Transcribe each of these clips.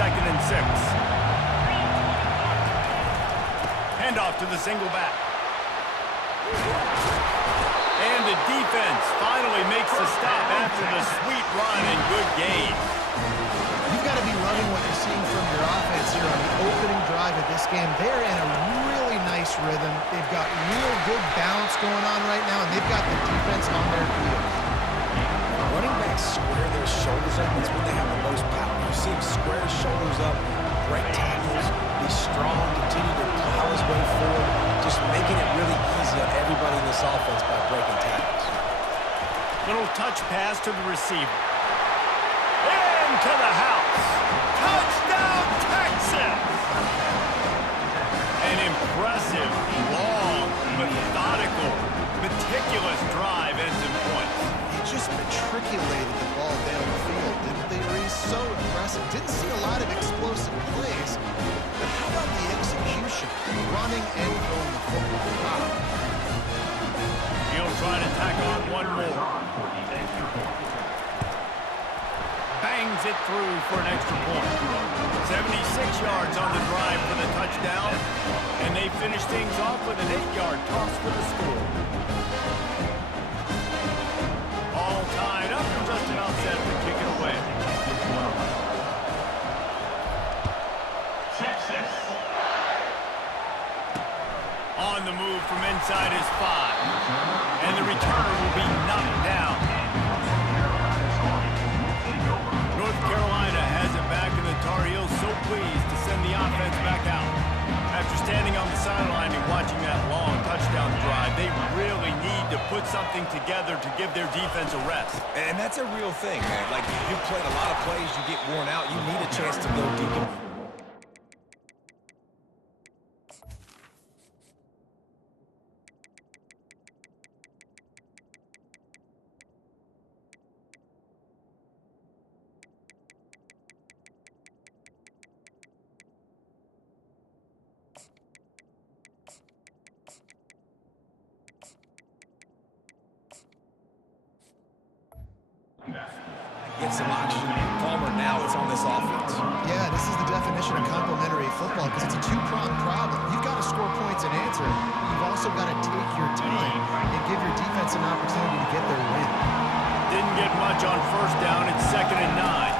2nd and 6. Handoff to the single back. And the defense finally makes the stop after the sweet run and good gain. You've got to be loving what you're seeing from your offense here on the opening drive of this game. They're in a really nice rhythm. They've got real good balance going on right now, and they've got the defense on their heels. Running backs square their shoulders up. That's when they have the most power. You see him square his shoulders up, break tackles, be strong, continue to plow his way forward, just making it really easy on everybody in this offense by breaking tackles. Little touch pass to the receiver. Into the house. Touchdown, Texas! An impressive, long, methodical, meticulous drive ends in points. He just matriculated the ball down the field, didn't they, Reese? So impressive. Didn't see a lot of explosive plays, but how about the execution? Running and throwing the football. Wow. He'll try to tack on one more. Bangs it through for an extra point. 76 yards on the drive for the touchdown, and they finish things off with an 8-yard toss for the score. All tied up and just about set to kick it away. On the move from inside his 5, and the returner will be knocked down. North Carolina has it back, and the Tar Heels so pleased to send the offense back out. After standing on the sideline and watching that long touchdown drive, they really need to put something together to give their defense a rest. And that's a real thing, man. Like, you've played a lot of plays, you get worn out, you need a chance to go deep. Get some oxygen. Palmer now is on this offense. Yeah, this is the definition of complementary football because it's a two-pronged problem. You've got to score points and answer. You've also got to take your time and give your defense an opportunity to get their win. Didn't get much on first down. It's 2nd and 9.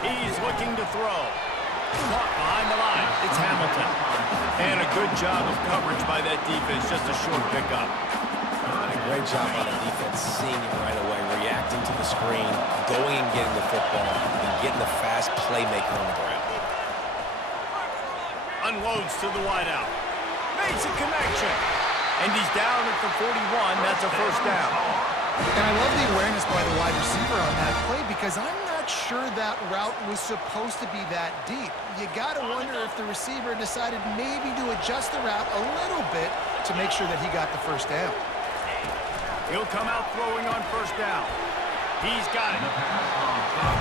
He's looking to throw. Caught behind the line. It's Hamilton. And a good job of coverage by that defense. Just a short pickup. Great job by the defense, seeing it right away, reacting to the screen, going and getting the football, and getting the fast playmaker on the ground. Unloads to the wideout. Makes a connection. And he's down at the 41. That's a first down. And I love the awareness by the wide receiver on that play because I'm not sure that route was supposed to be that deep. You got to wonder if the receiver decided maybe to adjust the route a little bit to make sure that he got the first down. He'll come out throwing on first down. He's got it.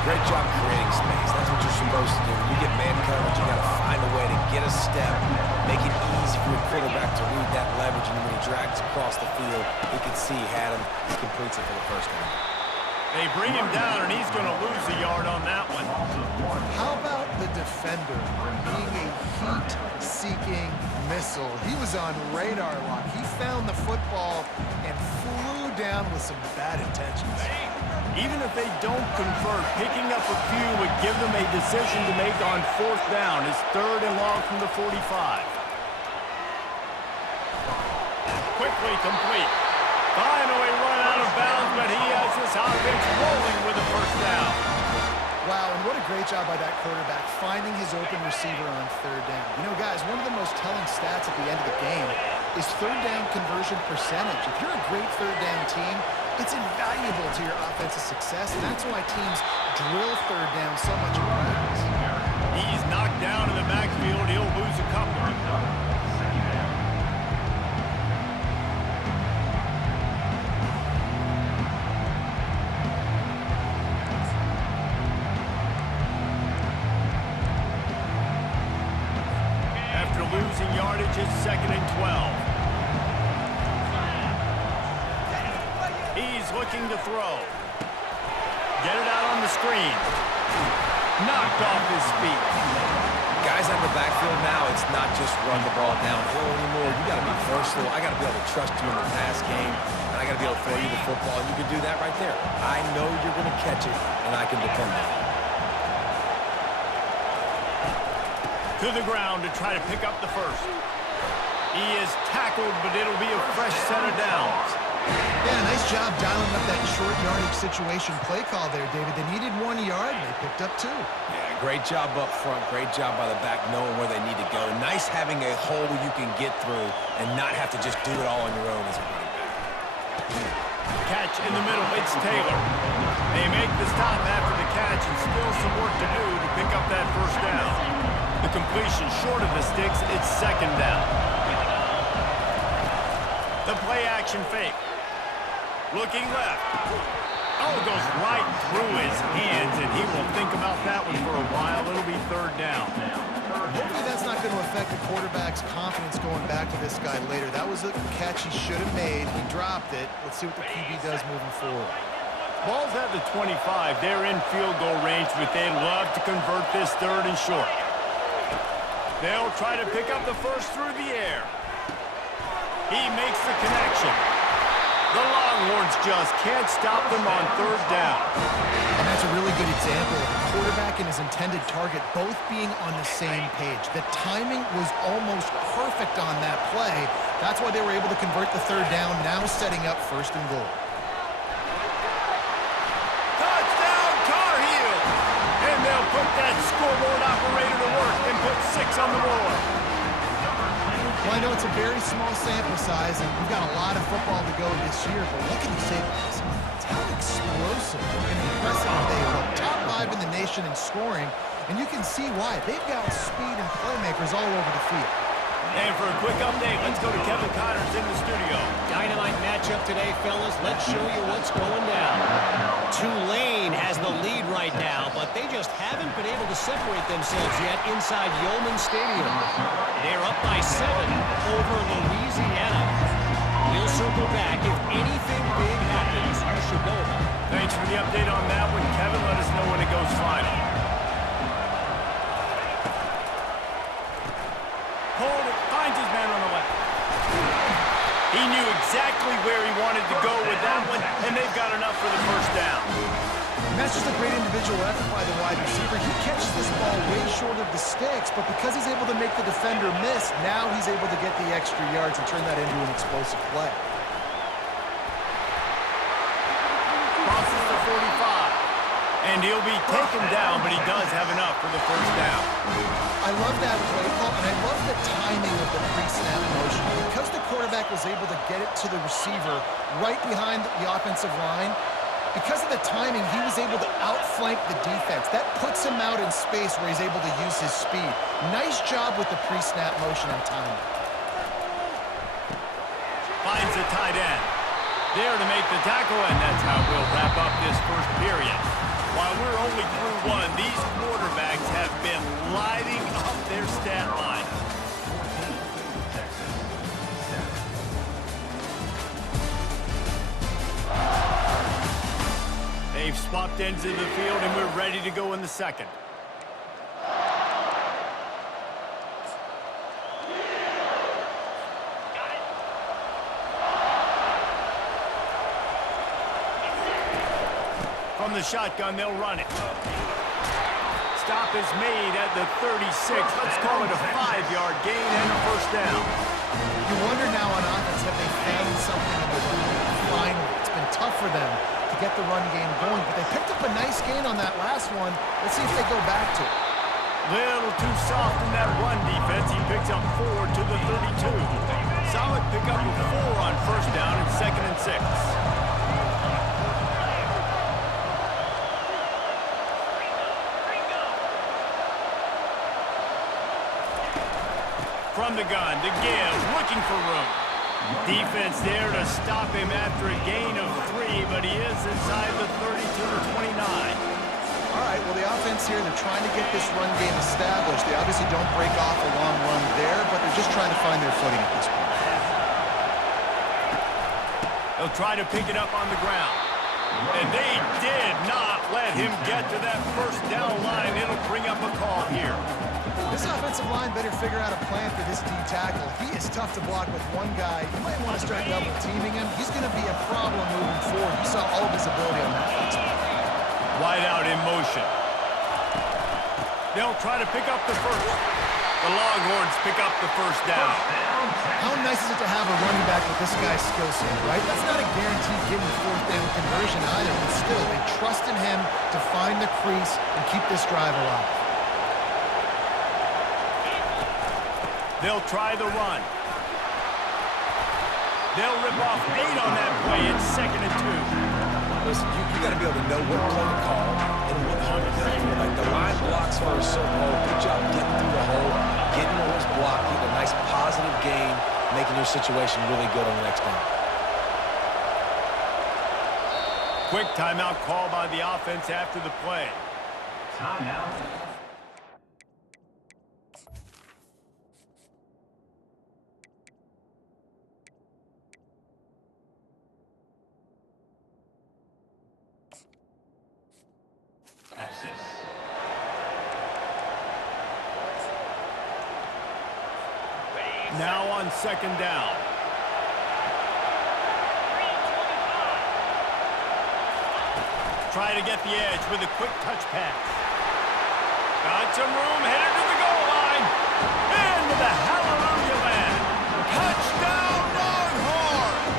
Great job creating space. That's what you're supposed to do. When you get man coverage, you got to find a way to get a step, make it easy for your quarterback to read that leverage, and when he drags across the field, he can see he had him. He completes it for the first down. They bring him down, and he's going to lose a yard on that one. How about the defender being a heat-seeking missile? He was on radar lock. He found the football and flew down with some bad intentions. Even if they don't convert, picking up a few would give them a decision to make on fourth down. It's 3rd and long from the 45. Quickly complete. Finally run out of bounds, but he has this offense rolling with a first down. Wow, and what a great job by that quarterback, finding his open receiver on 3rd down. You know, guys, one of the most telling stats at the end of the game is 3rd down conversion percentage. If you're a great 3rd down team, it's invaluable to your offensive success, and that's why teams drill 3rd down so much in practice. He's knocked down in the backfield. He'll lose a couple. Losing yardage, it's 2nd and 12. He's looking to throw. Get it out on the screen. knocked off his feet. Guys out of the backfield now, it's not just run the ball downhill anymore. You got to be versatile. I got to be able to trust you in the pass game, and I got to be able to throw you the football. And you can do that right there. I know you're going to catch it, and I can depend on it. To the ground to try to pick up the first. He is tackled, but it'll be a fresh set of downs. Yeah, nice job dialing up that short yardage situation play call there, David. They needed 1 yard, and they picked up 2. Yeah, great job up front. Great job by the back knowing where they need to go. Nice having a hole you can get through and not have to just do it all on your own as a running back. Catch in the middle. It's Taylor. They make the stop after the catch and still some work to do to pick up that first down. The completion short of the sticks. It's second down. The play action fake. Looking left. Oh, it goes right through his hands, and he will think about that one for a while. It'll be third down. Hopefully that's not going to affect the quarterback's confidence going back to this guy later. That was a catch he should have made. He dropped it. Let's see what the QB does moving forward. Ball's at the 25. They're in field goal range, but they'd love to convert this third and short. They'll try to pick up the first through the air. He makes the connection. The Longhorns just can't stop them on third down. And that's a really good example of the quarterback and his intended target both being on the same page. The timing was almost perfect on that play. That's why they were able to convert the third down, now setting up first and goal. Touchdown, Tar Heels! And they'll put that scoreboard operator to work and put 6 on the board. Well, I know it's a very small sample size, and we've got a lot of football to go this year, but what can you say about this offense? How explosive and impressive they look. Top 5 in the nation in scoring, and you can see why. They've got speed and playmakers all over the field. And for a quick update, let's go to Kevin Connors in the studio. Dynamite matchup today, fellas. Let's show you what's going down. Tulane has the lead right now, but they just haven't been able to separate themselves yet inside Yeoman Stadium. They're up by 7 over Louisiana. We'll circle back. If anything big happens, you should know about it. Thanks for the update on that one, Kevin. Let us know when it goes final. Hold it. Finds his man on the left. He knew exactly where he wanted to go with that one, and they've got enough for the first down. And that's just a great individual effort by the wide receiver. He catches this ball way short of the sticks, but because he's able to make the defender miss, now he's able to get the extra yards and turn that into an explosive play. Crosses the 45. And he'll be taken down, but he does have enough for the first down. I love that play call, and I love the timing of the pre-snap motion. Because the quarterback was able to get it to the receiver right behind the offensive line, because of the timing, he was able to outflank the defense. That puts him out in space where he's able to use his speed. Nice job with the pre-snap motion and timing. Finds the tight end. There to make the tackle, and that's how we'll wrap up this first period. While we're only through one, these quarterbacks have been lighting up their stat line. They've swapped ends of the field, and we're ready to go in the second. From the shotgun, they'll run it. Stop is made at the 36. Let's call it a 5-yard gain and a first down. You wonder now on offense, have they found something in the run game? Finally, it's been tough for them to get the run game going, but they picked up a nice gain on that last one. Let's see if they go back to it. Little too soft in that run defense. He picks up 4 to the 32. Solid pickup of 4 on first down and 2nd and 6. From the gun, to give, looking for room. Defense there to stop him after a gain of 3, but he is inside the 32 to 29. All right, well, the offense here, they're trying to get this run game established. They obviously don't break off a long run there, but they're just trying to find their footing at this point. They'll try to pick it up on the ground. And they did not let him get to that first down line. It'll bring up a call here. This offensive line better figure out a plan for this D tackle. He is tough to block with one guy. You might want to start double teaming him. He's going to be a problem moving forward. You saw all of his ability on that last play. Wide out in motion. They'll try to pick up the first. The Longhorns pick up the first down. How nice is it to have a running back with this guy's skill set, right? That's not a guaranteed getting fourth down conversion either, but still, they trust in him to find the crease and keep this drive alive. They'll try the run. They'll rip off 8 on that play. It's 2nd and 2. Listen, you got to be able to know what play to call and what hole to go for. Like the line blocks for a certain hole. Good job getting through the hole, getting where it's blocking, a nice positive gain, making your situation really good on the next down. Quick timeout call by the offense after the play. Timeout. Now on 2nd down. Try to get the edge with a quick touch pass. Got some room, headed to the goal line. Into the hallelujah land. Touchdown Longhorns!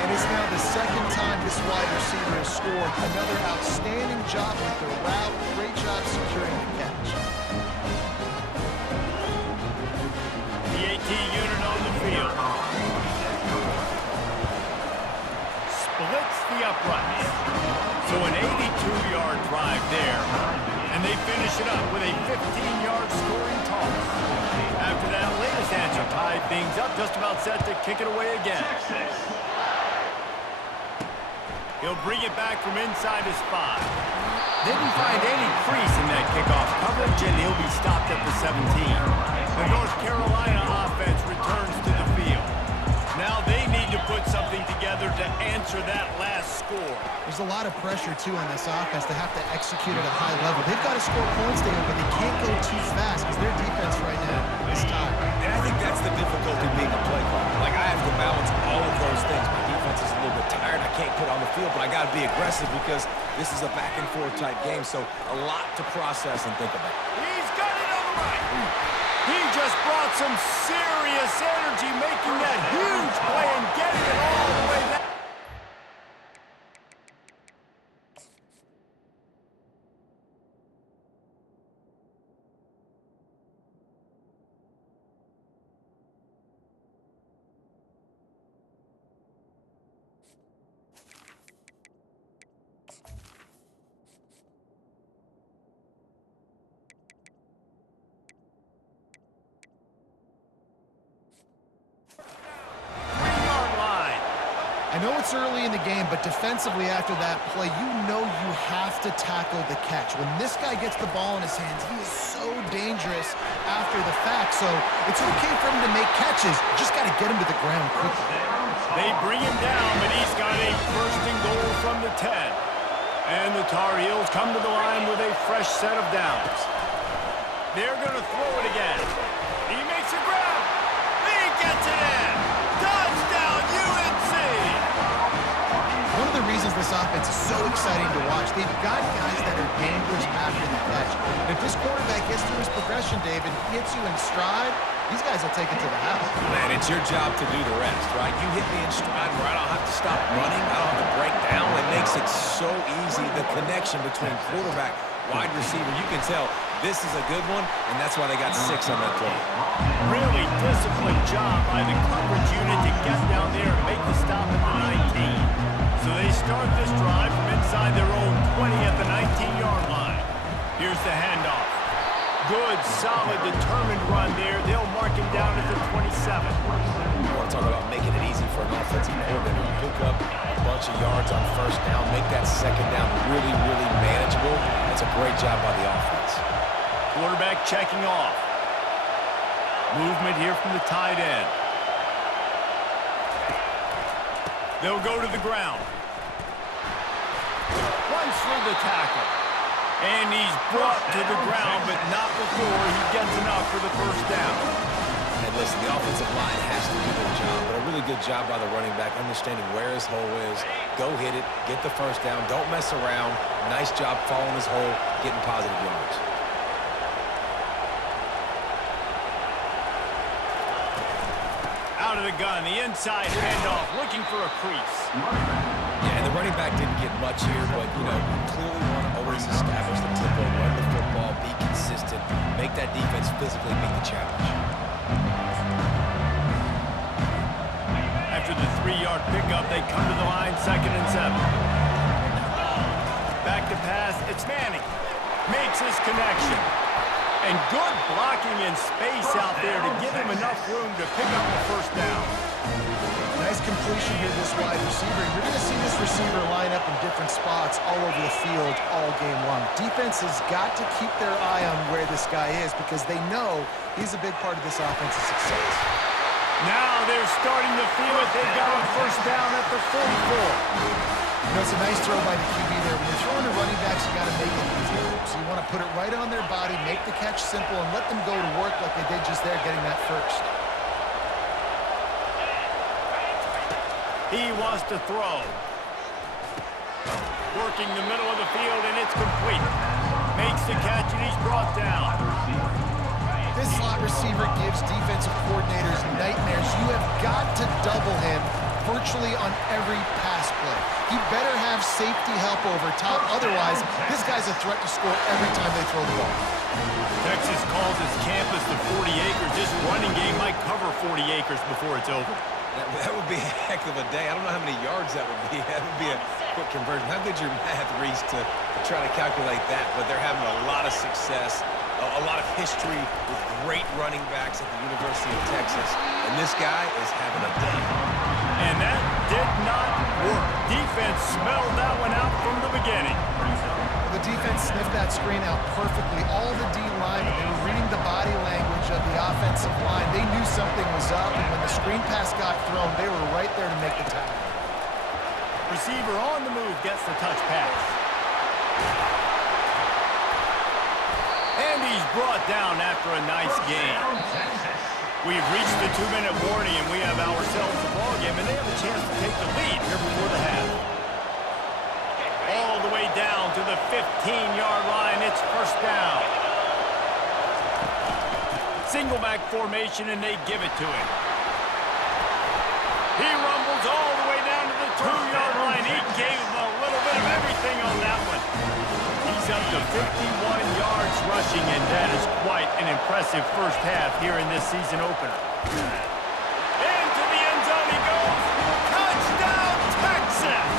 And it's now the 2nd time this wide receiver has scored. Another outstanding job with the route. Great job securing the catch. The AT unit on the field. Splits the uprights. So an 82-yard drive there. And they finish it up with a 15-yard scoring toss. After that latest answer tied things up, just about set to kick it away again. He'll bring it back from inside his 5. Didn't find any crease in that kickoff coverage, and he'll be stopped at the 17. The North Carolina offense returns to the field. Now they need to put something together to answer that last score. There's a lot of pressure, too, on this offense. They have to execute at a high level. They've got to score points there, but they can't go too fast because their defense right now is tired. And I think that's the difficulty being a play caller. Like, I have to balance all of those things. My defense is a little bit tired. I can't put on the field, but I got to be aggressive because this is a back-and-forth type game, so a lot to process and think about. He's got it on the right. He just brought some serious energy, making that huge play and getting it all the way back. I know it's early in the game, but defensively after that play, you know you have to tackle the catch. When this guy gets the ball in his hands, he is so dangerous after the fact. So it's okay for him to make catches. You just got to get him to the ground quickly. They bring him down, but he's got a 1st and goal from the 10. And the Tar Heels come to the line with a fresh set of downs. They're going to throw it again. He makes a grab. He gets it in. Touchdown, UNC! One of the reasons this offense is so exciting to watch, they've got guys that are dangerous after the catch. And if this quarterback gets through his progression, David, hits you in stride, these guys will take it to the house. Man, it's your job to do the rest, right? You hit me in stride where I don't have to stop running. I don't have to break down. It makes it so easy, the connection between quarterback, wide receiver. You can tell this is a good one, and that's why they got 6 on that play. Really disciplined job by the coverage unit to get down there and make the stop at the 19. So they start this drive from inside their own 20 at the 19-yard line. Here's the handoff. Good, solid, determined run there. They'll mark him down at the 27. You want to talk about making it easy for an offensive coordinator. You pick up a bunch of yards on 1st down, make that 2nd down really, really manageable. That's a great job by the offense. Quarterback checking off. Movement here from the tight end. They'll go to the ground. runs for the tackle. And he's brought to the ground, but not before he gets enough for the first down. And listen, the offensive line has to do their job, but a really good job by the running back, understanding where his hole is. Go hit it, get the first down, don't mess around. Nice job following his hole, getting positive yards. Out of the gun, the inside handoff, looking for a crease. Yeah, and the running back didn't get much here, but, you know, you clearly want to always establish the tempo, run the football, be consistent, make that defense physically meet the challenge. After the 3-yard pickup, they come to the line, 2nd and 7. Back to pass, it's Manning. Makes his connection. And good blocking in space out there to give him enough room to pick up the first down. Nice completion here, this wide receiver. You're going to see this receiver line up in different spots all over the field all game long. Defense has got to keep their eye on where this guy is because they know he's a big part of this offense's success. Now they're starting to feel it. They've got a first down at the 44. You know, it's a nice throw by the QB there. When you're throwing to running backs, you got to make it easy. So you want to put it right on their body, make the catch simple, and let them go to work like they did just there, getting that first. He wants to throw. Working the middle of the field, and it's complete. Makes the catch, and he's brought down. This slot receiver gives defensive coordinators nightmares. You have got to double him virtually on every pass play. He better have safety help over top. Otherwise, this guy's a threat to score every time they throw the ball. Texas calls his campus the 40 acres. This running game might cover 40 acres before it's over. That would be a heck of a day. I don't know how many yards that would be. That would be a quick conversion. How good's your math, Reese, to try to calculate that? But they're having a lot of success, a lot of history with great running backs at the University of Texas. And this guy is having a day. And that did not work. Defense smelled that one out from the beginning. The defense sniffed that screen out perfectly. All the D linemen, they were reading the body language of the offensive line. They knew something was up, and when the screen pass got thrown, they were right there to make the tackle. Receiver on the move gets the touch pass. And he's brought down after a nice gain. We've reached the 2-minute warning, and we have ourselves a ball game, and they have a chance to take the lead here before the half. All the way down to the 15-yard line. It's first down. Single back formation, and they give it to him. He rumbles all the way down to the 2-yard line. He gave him a little bit of everything on that one. He's up to 51 yards rushing, and that is quite an impressive first half here in this season opener. Into the end zone he goes. Touchdown, Texas!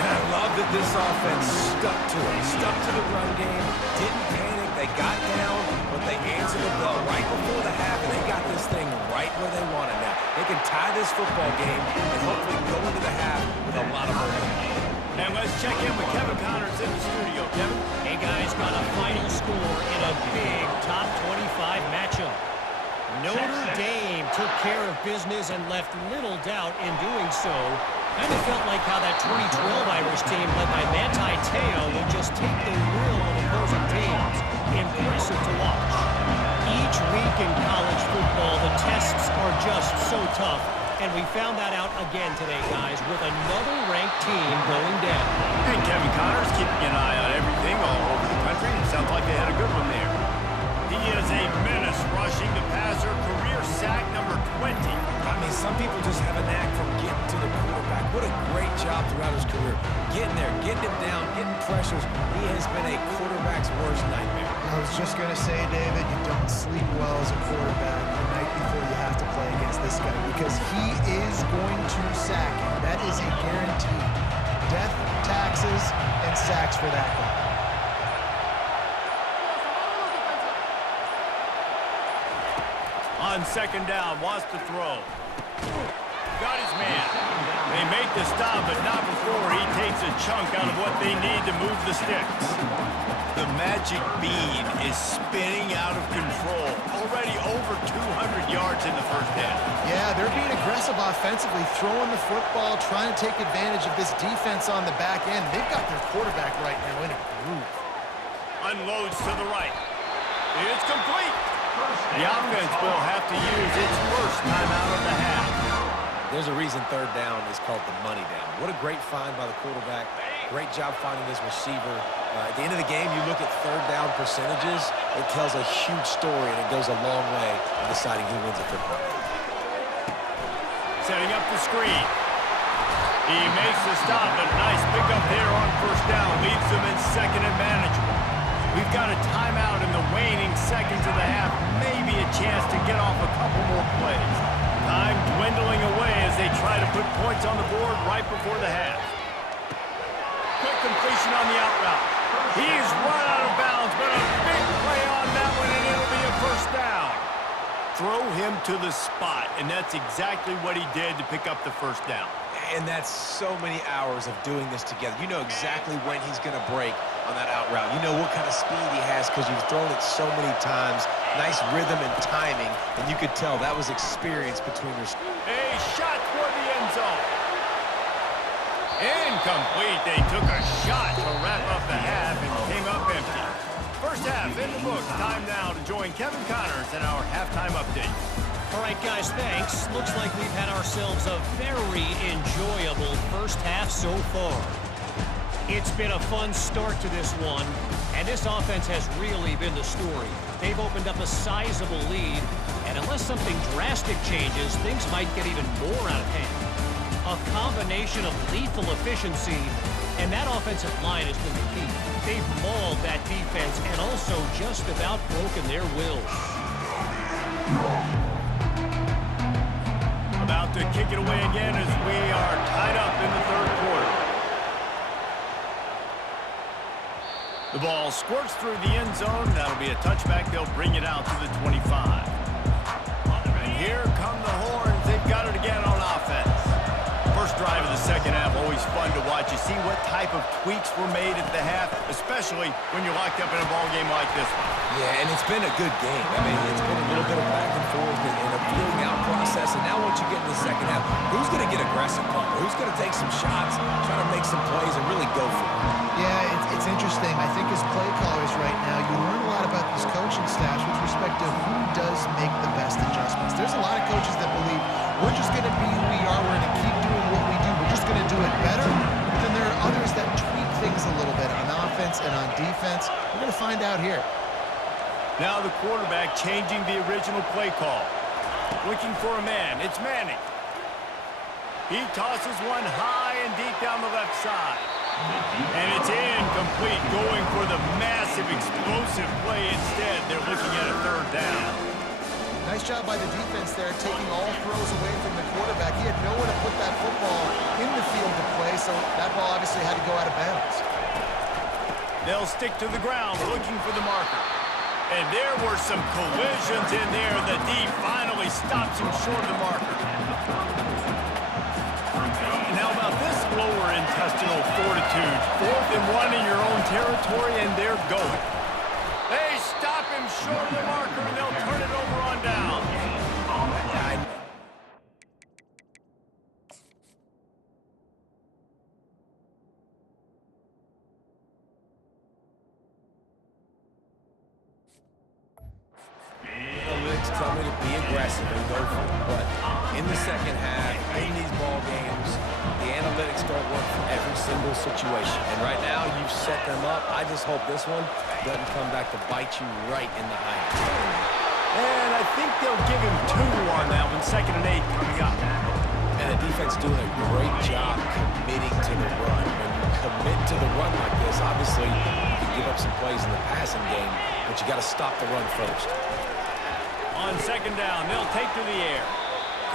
And I love that this offense stuck to it. Stuck to the run game, didn't panic. They got down, but they answered the bell right before the half, and they got this thing right where they want it now. They can tie this football game and hopefully go into the half with a lot of momentum. And let's check in with Kevin Connors in the studio. Kevin? Hey, guys, got a final score in a big top 25 matchup. Notre Dame took care of business and left little doubt in doing so. Kind of felt like how that 2012 Irish team led by Manti Te'o would just take the will of opposing teams. Impressive to watch. Each week in college football, the tests are just so tough. And we found that out again today, guys, with another ranked team going down. And Kevin Connors keeping an eye on everything all over the country. It sounds like they had a good one there. He is a menace rushing the passer, career sack number 20. I mean, some people just have a knack for getting to the quarterback. What a great job throughout his career. Getting there, getting him down, getting pressures. He has been a quarterback's worst nightmare. I was just going to say, David, you don't sleep well as a quarterback the night before you have to play against this guy because he is going to sack you. That is a guarantee. Death, taxes, and sacks for that guy. On second down, wants to throw. Got his man. They make the stop, but not before he takes a chunk out of what they need to move the sticks. The magic bean is spinning out of control. Already over 200 yards in the first half. Yeah, they're being aggressive offensively, throwing the football, trying to take advantage of this defense on the back end. They've got their quarterback right now in a groove. Unloads to the right. It's complete. The offense will have to use its first timeout of the half. There's a reason third down is called the money down. What a great find by the quarterback. Great job finding this receiver. At the end of the game, you look at third down percentages. It tells a huge story, and it goes a long way in deciding who wins a football game. Setting up the screen. He makes the stop, but a nice pickup there on first down. Leaves them in second and manageable. We've got a timeout in the waning seconds of the half. Maybe a chance to get off a couple more plays. Time dwindling away as they try to put points on the board right before the half. Quick completion on the out route. He's run out of bounds, but a big play on that one, and it'll be a first down. Throw him to the spot, and that's exactly what he did to pick up the first down. And that's so many hours of doing this together. You know exactly when he's going to break on that out route. You know what kind of speed he has because you've thrown it so many times. Nice rhythm and timing, and you could tell that was experience between your... A shot toward the end zone. Incomplete. They took a shot to wrap up the half and came up empty. First half in the books. Time now to join Kevin Connors in our halftime update. All right, guys, thanks. Looks like we've had ourselves a very enjoyable first half so far. It's been a fun start to this one, and this offense has really been the story. They've opened up a sizable lead, and unless something drastic changes, things might get even more out of hand. A combination of lethal efficiency, and that offensive line has been the key. They've mauled that defense and also just about broken their will. About to kick it away again as we are tied up in the third quarter. The ball squirts through the end zone. That'll be a touchback. They'll bring it out to the 25. And here come the horns. They've got it again on offense. First drive of the second half, always fun to watch. You see what type of tweaks were made at the half, especially when you're locked up in a ball game like this one. Yeah, and it's been a good game. I mean, it's been a little bit of back and forth and a feeling out process. And now once you get in the second half, who's going to get aggressive, Palmer? Who's going to take some shots, try to make some plays, and really go for it? Yeah, it's interesting. I think as play callers right now, you learn a lot about these coaching staffs with respect to who does make the best adjustments. There's a lot of coaches that believe we're just going to be who we are. We're going to keep doing what we do. We're just going to do it better. But then there are others that tweak things a little bit on offense and on defense. We're going to find out here. Now the quarterback changing the original play call. Looking for a man. It's Manning. He tosses one high and deep down the left side. And it's incomplete, going for the massive, explosive play instead. They're looking at a third down. Nice job by the defense there, taking all throws away from the quarterback. He had nowhere to put that football in the field to play, so that ball obviously had to go out of bounds. They'll stick to the ground, looking for the marker. And there were some collisions in there. The D finally stops him short of the marker. And how about this lower intestinal fortitude? 4th and 1 in your own territory, and they're going. They stop him short of the marker, and they'll turn it over on down. Tell me to be aggressive and go for it. But in the second half, in these ball games, the analytics don't work for every single situation. And right now, you've set them up. I just hope this one doesn't come back to bite you right in the eye. And I think they'll give him 2 on that one. 2nd and 8 coming up. And the defense doing a great job committing to the run. When you commit to the run like this, obviously, you can give up some plays in the passing game, but you got to stop the run first. On 2nd down, they'll take to the air.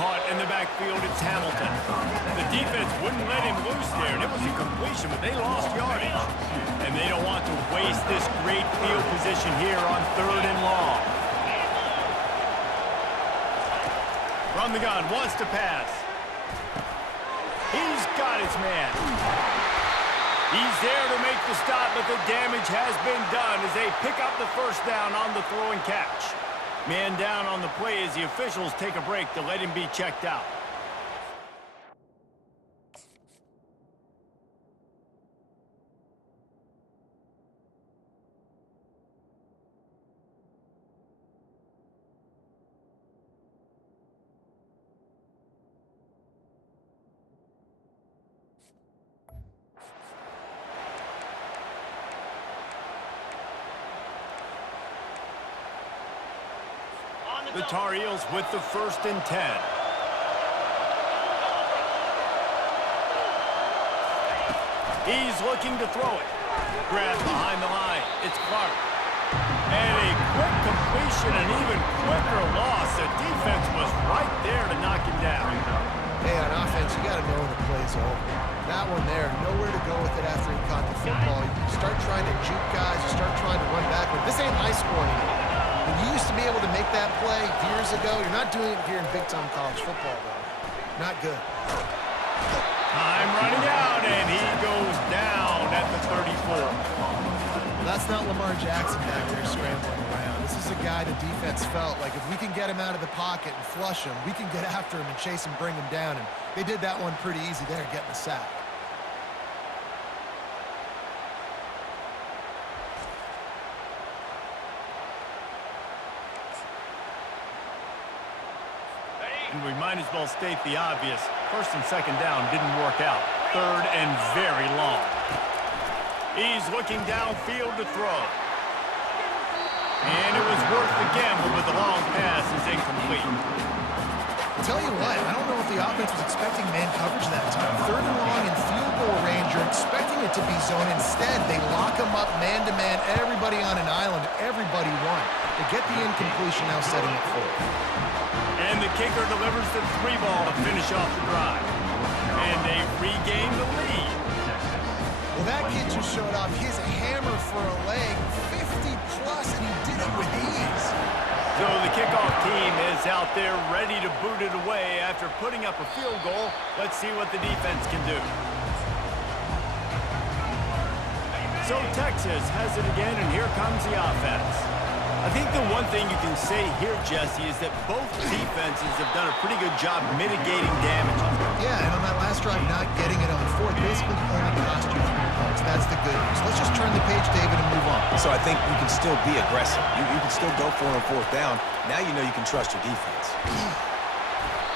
Caught in the backfield, it's Hamilton. The defense wouldn't let him loose there, and it was a completion, but they lost yardage. And they don't want to waste this great field position here on 3rd and long. From the gun, wants to pass. He's got his man. He's there to make the stop, but the damage has been done as they pick up the first down on the throw and catch. Man down on the play as the officials take a break to let him be checked out. The Tar Heels with the 1st and 10. He's looking to throw it. Grab behind the line. It's Clark. And a quick completion, an even quicker loss. The defense was right there to knock him down. Hey, on offense, you got to know when the play's over. That one there, nowhere to go with it after he caught the football. You start trying to juke guys. You start trying to run backward. This ain't high school anymore. When you used to be able to make that play years ago, you're not doing it here in big-time college football, though. Not good. Time running out, and he goes down at the 34. Well, that's not Lamar Jackson back there scrambling around. This is a guy the defense felt like if we can get him out of the pocket and flush him, we can get after him and chase him, bring him down. And they did that one pretty easy there, getting the sack. And we might as well state the obvious. 1st and 2nd down didn't work out. 3rd and very long. He's looking downfield to throw. And it was worth the gamble, but the long pass is incomplete. Tell you what, I don't know if the offense was expecting man coverage that time. 3rd and long in field goal range, you're expecting it to be zone. Instead, they lock him up man-to-man, everybody on an island, everybody won. They get the incompletion, now setting it forward. And the kicker delivers the 3 ball to finish off the drive. And they regain the lead. Well, that kid just showed off his hammer for a leg, 50-plus, and he did it with ease. So the kickoff team is out there ready to boot it away after putting up a field goal. Let's see what the defense can do. So Texas has it again, and here comes the offense. I think the one thing you can say here, Jesse, is that both defenses have done a pretty good job mitigating damage. Yeah, and on that last drive, not getting it on 4th basically only cost you 3 points. That's the good news. Let's just turn the page, David, and move on. So I think you can still be aggressive. You can still go for it on 4th down. Now you know you can trust your defense.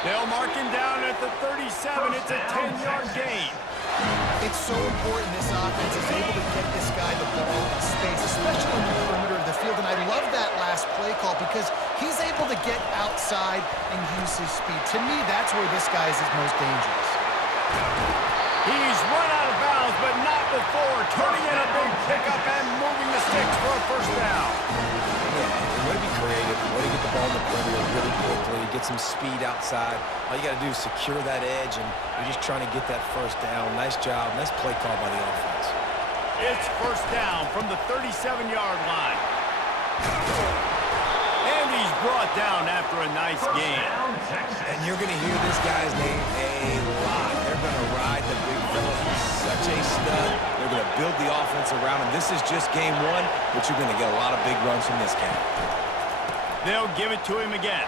They'll mark him down at the 37. It's a 10-yard gain. It's so important this offense is able to get this guy the ball in space, especially in the perimeter of the field. And I love that last play call because he's able to get outside and use his speed. To me, that's where this guy is his most dangerous. He's run out of bounds, but not before turning in a big pickup and moving the sticks for a 1st down. Yeah, way to be creative, way to get the ball in the perimeter really quickly, get some speed outside. All you got to do is secure that edge, and you're just trying to get that 1st down. Nice job. Nice play call by the offense. It's 1st down from the 37-yard line. And he's brought down after a nice gain. And you're going to hear this guy's name a lot. They're going to ride the big fella. He's such a stud. They're going to build the offense around him. This is just game 1, but you're going to get a lot of big runs from this guy. They'll give it to him again.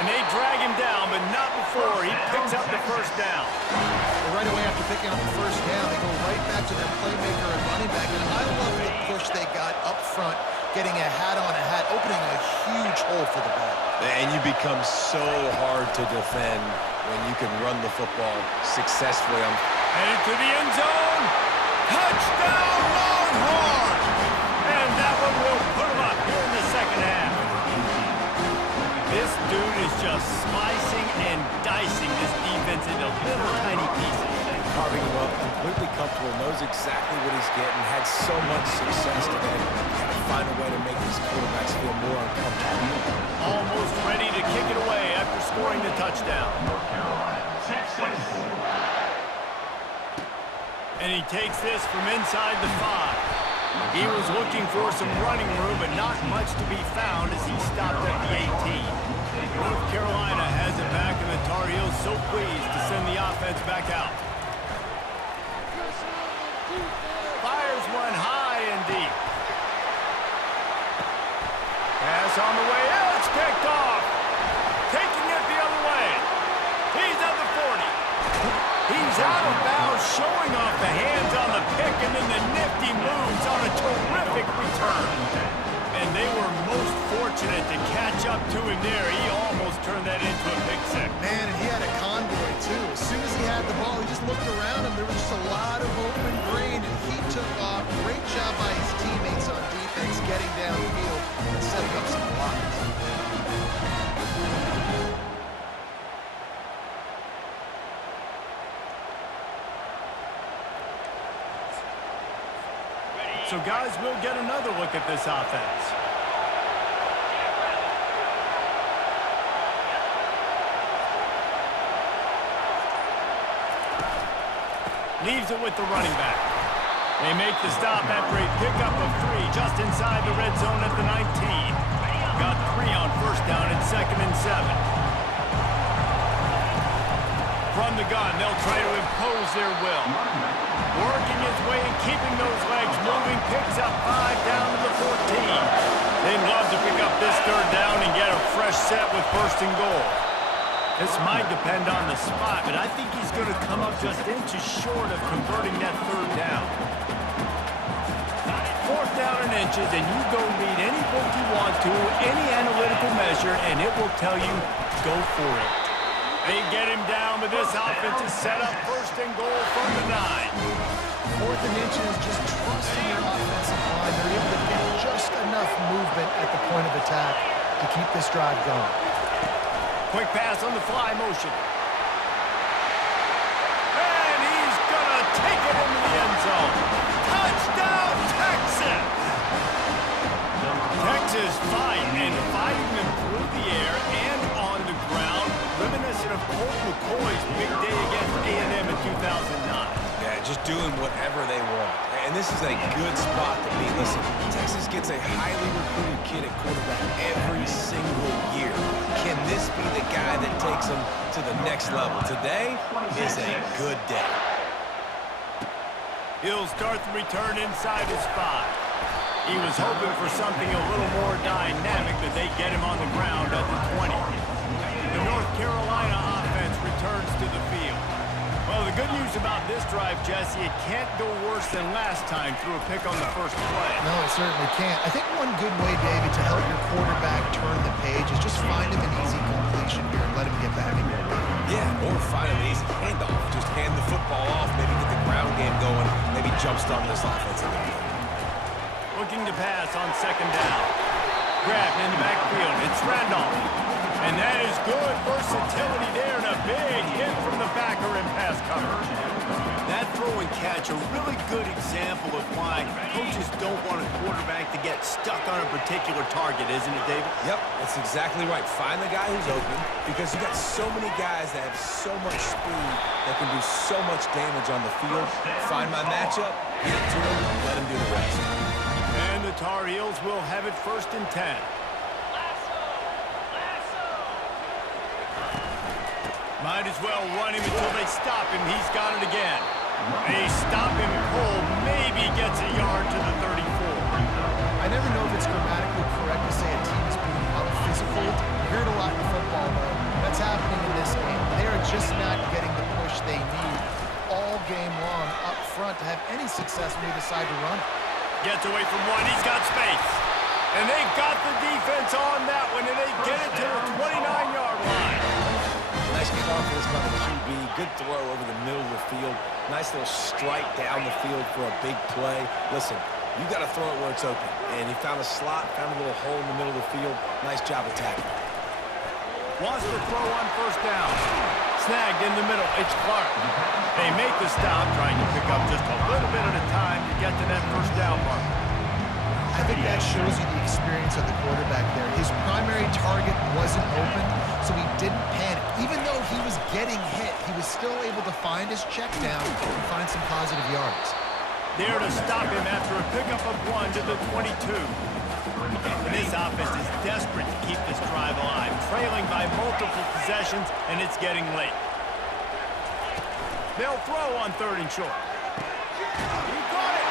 And they drag him down, but not before he picks up the 1st down. Well, right away after picking up the 1st down, they go right back to their playmaker and running back. And I love the push they got up front, getting a hat on a hat, opening a huge hole for the ball. And you become so hard to defend when you can run the football successfully. Headed to the end zone. Touchdown, Longhorns! And that one will put him up here in the 2nd half. This dude is just slicing and dicing this defense into little tiny pieces. Carving him up, completely comfortable, knows exactly what he's getting, had so much success today. Got to find a way to make these quarterbacks feel more uncomfortable. Almost ready to kick it away after scoring the touchdown. And he takes this from inside the 5. He was looking for some running room, but not much to be found as he stopped at the 18. North Carolina has it back, and the Tar Heels so pleased to send the offense back out. Fires one high and deep. out of bounds, showing off the hands on the pick, and then the nifty moves on a terrific return. And they were most fortunate to catch up to him there. He almost turned that into a pick six. Man, and he had a convoy, too. As soon as he had the ball, he just looked around him. There was just a lot of open green, and he took off. Great job by his teammates on defense, getting downfield and setting up some blocks. So, guys, we'll get another look at this offense. Leaves it with the running back. They make the stop after a pickup of 3 just inside the red zone at the 19. Got 3 on first down and 2nd and 7. From the gun, they'll try to impose their will. Working his way and keeping those legs moving, picks up 5 down to the 14. They'd love to pick up this 3rd down and get a fresh set with 1st and goal. This might depend on the spot, but I think he's going to come up just inches short of converting that 3rd down. 4th down and inches, and you go read any book you want to, any analytical measure, and it will tell you, go for it. They get him down, but this offense is set up 1st and goal from the 9. 4th and inches, just trusting your offensive line. They're able to get just enough movement at the point of attack to keep this drive going. Quick pass on the fly motion. And he's going to take it into the end zone. Touchdown, Texas! Texas fighting them through the air and on the ground, reminiscent of Colt McCoy's big day against A&M in 2009. Yeah, just doing whatever they want. And this is a good spot to be. Listen, Texas gets a highly recruited kid at quarterback every single year. Can this be the guy that takes them to the next level? Today is a good day. He'll start the return inside his 5. He was hoping for something a little more dynamic, but they get him on the ground at the 20. The North Carolina offense returns to the field. Well, the good news about this drive, Jesse, it can't go worse than last time through a pick on the first play. No, it certainly can't. I think one good way, David, to help your quarterback turn the page is just find him an easy completion here and let him get back in your way. Yeah, or find an easy handoff. Just hand the football off, maybe get the ground game going, maybe jumpstart this offense a little bit. Looking to pass on 2nd down. Grabbed in the backfield. It's Randolph. And that is good versatility there and a big hit from the backer in pass coverage. That throw and catch, a really good example of why coaches don't want a quarterback to get stuck on a particular target, isn't it, David? Yep, that's exactly right. Find the guy who's open because you got so many guys that have so much speed that can do so much damage on the field. Find my matchup, get it to him, let him do the rest. And the Tar Heels will have it 1st and 10. Might as well run him until they stop him. He's got it again. A stop him pull maybe gets a yard to the 34. I never know if it's grammatically correct to say a team is being out-physical. You hear it a lot in football, though. That's happening in this game. They are just not getting the push they need all game long up front to have any success when they decide to run it. Gets away from one. He's got space. And they got the defense on that one, and they get it to the 29-yard line. Nice confidence by the QB. Good throw over the middle of the field. Nice little strike down the field for a big play. Listen, you got to throw it where it's open. And he found a slot, found a little hole in the middle of the field. Nice job attacking. Wants to throw on 1st down. Snagged in the middle. It's Clark. They make the stop, trying to pick up just a little bit at a time to get to that 1st down mark. I think that shows you the experience of the quarterback there. His primary target wasn't open, so he didn't panic. Even though he was getting hit, he was still able to find his check down and find some positive yards. There to stop him after a pickup of 1 to the 22. And this offense is desperate to keep this drive alive, trailing by multiple possessions, and it's getting late. They'll throw on 3rd and short. He caught it!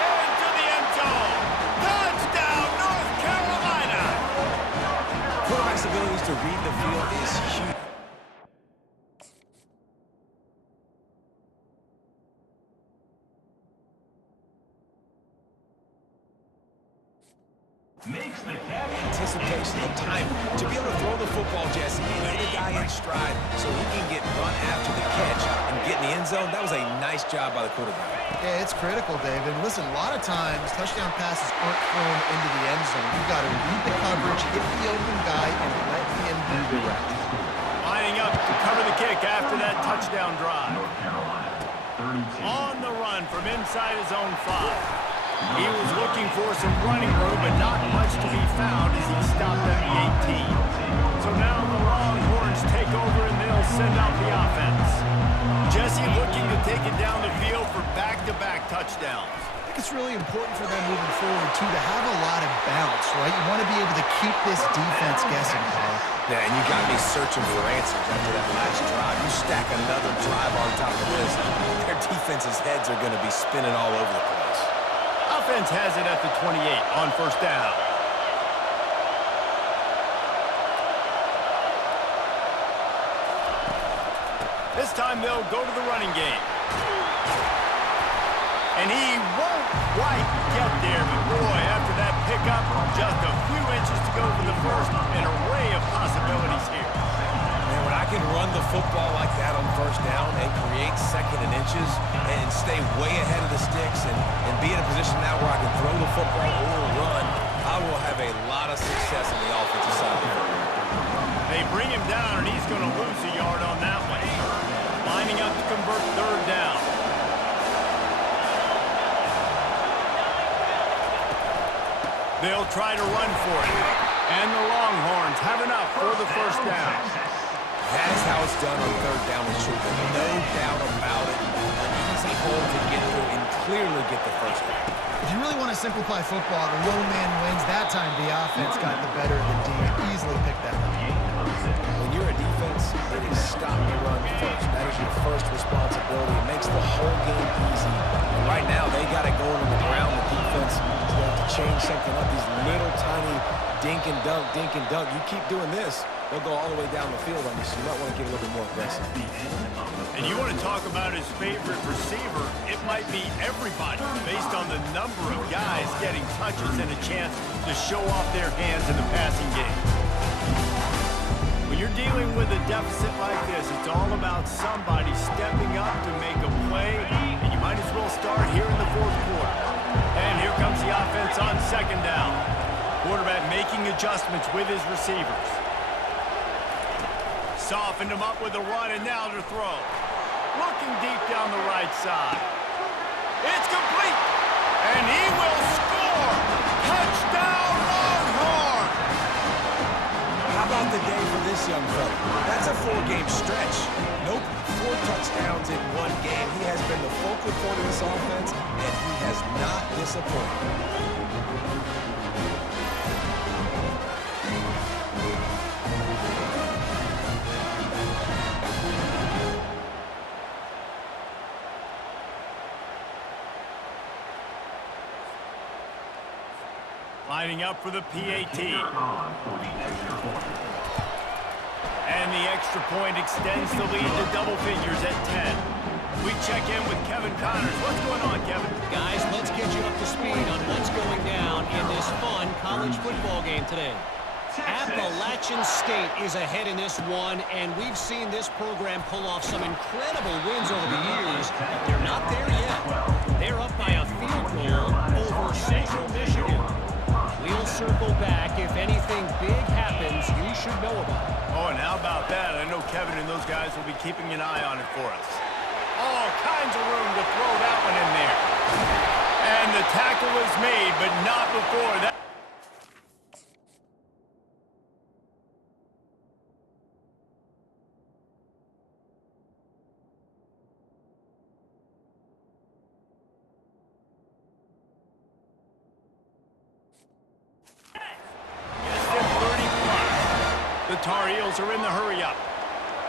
Into the end zone! Touchdown, North Carolina! Quarterback's abilities to read the field is huge. anticipation, the time to be able to throw the football, Jesse, and hit a guy in stride so he can get run after the catch and get in the end zone. That was a nice job by the quarterback. Yeah, it's critical, David. And listen, a lot of times touchdown passes aren't thrown into the end zone. You got to read the coverage, hit the open guy, and let him do the rest. Lining up to cover the kick after that touchdown drive. On the run from inside his own 5. He was looking for some running room, but not much to be found as he stopped at the 18. So now the Longhorns take over and they'll send out the offense. Jesse looking to take it down the field for back-to-back touchdowns. I think it's really important for them moving forward, too, to have a lot of bounce, right? You want to be able to keep this defense guessing, Paul. Yeah, and you got to be searching for answers after that last drive. You stack another drive on top of this, their defense's heads are going to be spinning all over the place. Offense has it at the 28 on first down. This time they'll go to the running game. And he won't quite get there, but boy, after that pickup, just a few inches to go for the first. An array of possibilities here. And when I can run the football like that on first down and create second and inches and stay way ahead of the sticks and be in a position now where I can throw the football or run, I will have a lot of success on the offensive side of the ball. They bring him down, and he's going to lose a yard on that one. Lining up to convert third down. They'll try to run for it. And the Longhorns have enough for the first down. That is how it's done on third down and short. No doubt about it. An easy hole to get through and clearly get the first down. If you really want to simplify football, the low man wins. That time the offense got the better of the D. Easily picked that up. When you're a defense, it is stop the run first. That is your first responsibility. It makes the whole game easy. And right now, they got it going on the ground. The defense is going to have to change something up. These little tiny dink and dunk, dink and dunk. You keep doing this, they'll go all the way down the field on you, so you might want to get a little bit more aggressive. And you want to talk about his favorite receiver, it might be everybody based on the number of guys getting touches and a chance to show off their hands in the passing game. When you're dealing with a deficit like this, it's all about somebody stepping up to make a play, and you might as well start here in the fourth quarter. And here comes the offense on second down. Quarterback making adjustments with his receivers. Softened him up with a run, and now to throw. Looking deep down the right side. It's complete, and he will score! Touchdown, Longhorn! How about the day for this young fella? That's a 4-game stretch. Nope, 4 touchdowns in 1 game. He has been the focal point of this offense, and he has not disappointed. Lining up for the PAT. And the extra point extends the lead to double figures at 10. We check in with Kevin Connors. What's going on, Kevin? Guys, let's get you up to speed on what's going down in this fun college football game today. Appalachian State is ahead in this one, and we've seen this program pull off some incredible wins over the years, but they're not there yet. They're up by a field goal over Central Michigan. We'll circle back. If anything big happens, you should know about it. Oh, and how about that? I know Kevin and those guys will be keeping an eye on it for us. All kinds of room to throw that one in there. And the tackle is made, but not before that. The Tar Heels are in the hurry-up.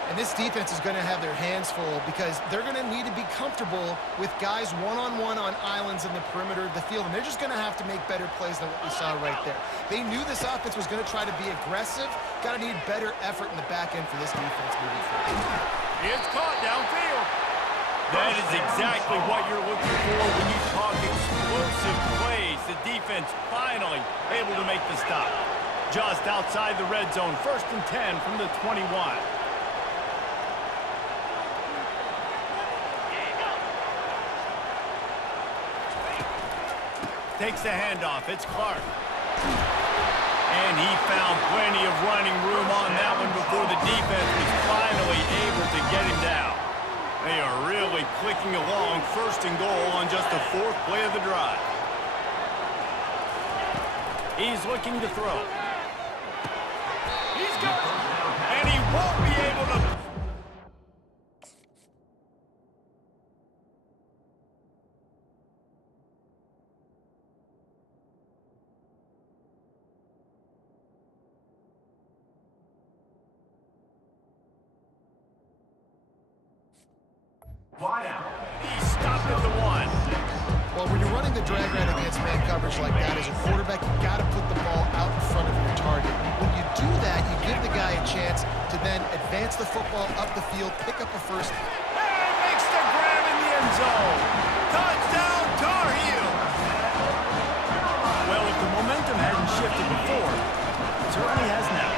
And this defense is going to have their hands full because they're going to need to be comfortable with guys one-on-one on islands in the perimeter of the field. And they're just going to have to make better plays than what we saw right there. They knew this offense was going to try to be aggressive. Got to need better effort in the back end for this defense moving forward. It's caught downfield. That is exactly what you're looking for when you talk explosive plays. The defense finally able to make the stop. Just outside the red zone, 1st and 10 from the 21. Takes the handoff. It's Clark. And he found plenty of running room on that one before the defense was finally able to get him down. They are really clicking along, 1st and goal on just the 4th play of the drive. He's looking to throw. He's got it. And he won't be able to... He stopped at the 1. Well, when you're running the drag route against man coverage like that as a quarterback, you got to put the ball out in front of your target. When you do that, you give the guy a chance to then advance the football up the field, pick up a first. And makes the grab in the end zone. Touchdown, Tar Heels. Well, if the momentum hadn't shifted before, it certainly has now.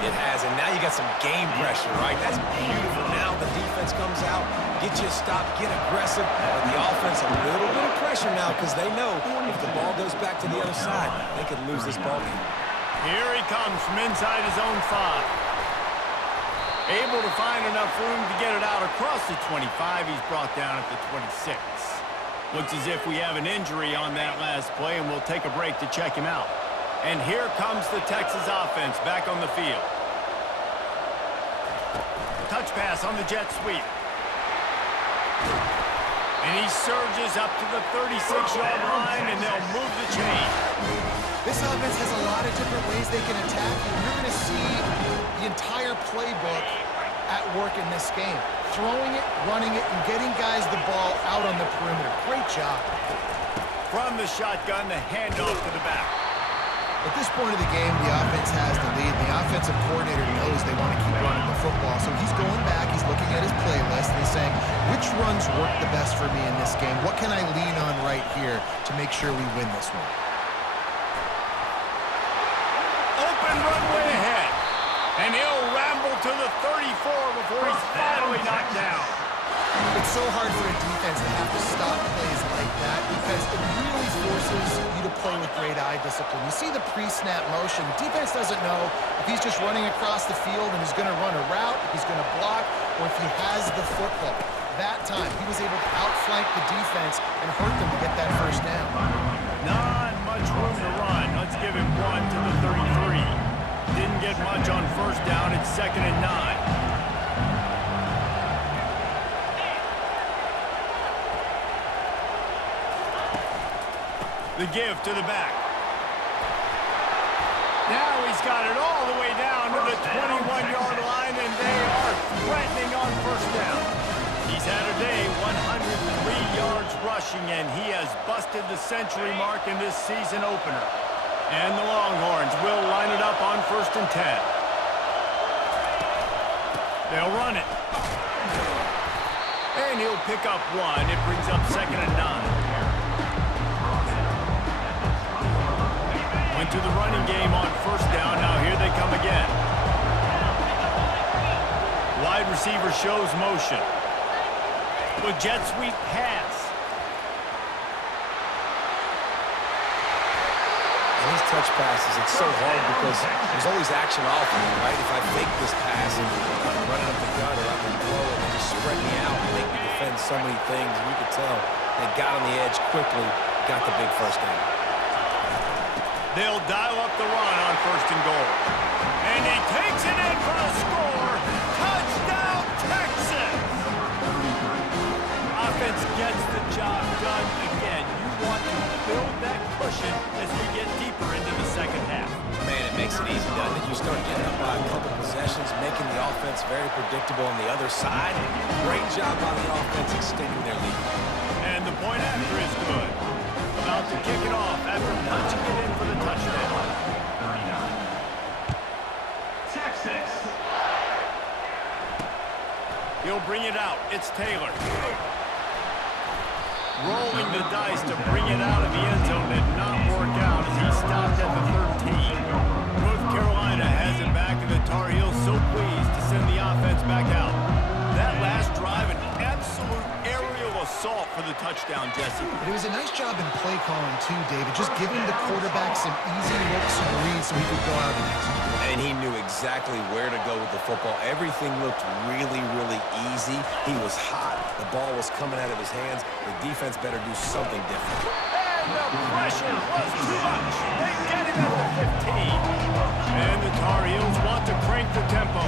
It has, and now you got some game pressure, right? That's beautiful. Now the defense comes out, get you a stop, get aggressive. But the offense, a little bit of pressure now because they know if the ball goes back to the other side, they could lose this ball game. Here he comes from inside his own 5. Able to find enough room to get it out across the 25. He's brought down at the 26. Looks as if we have an injury on that last play, and we'll take a break to check him out. And here comes the Texas offense back on the field. Touch pass on the jet sweep. And he surges up to the 36-yard line, and they'll move the chain. This offense has a lot of different ways they can attack you. You're going to see the entire playbook at work in this game. Throwing it, running it, and getting guys the ball out on the perimeter. Great job. From the shotgun, the handoff to the back. At this point of the game, the offense has the lead. The offensive coordinator knows they want to keep running the football. So he's going back, he's looking at his playlist, and he's saying, which runs work the best for me in this game? What can I lean on right here to make sure we win this one? Open runway ahead. And he'll ramble to the 34 before he's finally knocked down. It's so hard for a defense to have to stop plays like that because it really forces you to play with great eye discipline. You see the pre-snap motion. Defense doesn't know if he's just running across the field and he's going to run a route, if he's going to block, or if he has the football. That time, he was able to outflank the defense and hurt them to get that first down. Not much room to run. Let's give him 1 to the 33. Didn't get much on 1st down. It's 2nd and 9. The give to the back. Now he's got it all the way down to the 21-yard line, and they are threatening on 1st down. He's had a day, 103 yards rushing, and he has busted the century mark in this season opener. And the Longhorns will line it up on 1st and 10. They'll run it. And he'll pick up 1. It brings up 2nd and 9. Went to the running game on 1st down. Now here they come again. Wide receiver shows motion. With jet sweep pass. And these touch passes, it's so hard because there's always action off of me, right? If I fake this pass and I can run it up the gut or I can throw it and just spread me out and make me defend so many things, and you could tell they got on the edge quickly, got the big 1st down. They'll dial up the run on 1st and goal. And he takes it in for a score. Touchdown, Texas! Offense gets the job done again. You want to build that cushion as we get deeper into the 2nd half. Man, it makes it easy, doesn't it? You start getting up by a couple possessions, making the offense very predictable on the other side. Great job by the offense extending their lead. And the point after is good. About to kick it off after punching it in for the touchdown. Texas. He'll bring it out. It's Taylor. Rolling the dice to bring it out of the end zone did not work out as he stopped at the 13. North Tar Heels so pleased to send the offense back out. That last drive, an absolute aerial assault for the touchdown, Jesse. But it was a nice job in play calling too, David. Just giving the quarterback some easy looks and reads so he could go out and execute. And he knew exactly where to go with the football. Everything looked really, really easy. He was hot. The ball was coming out of his hands. The defense better do something different. And the pressure was too much. They get him at the 15. And the Tar Heels want to crank the tempo.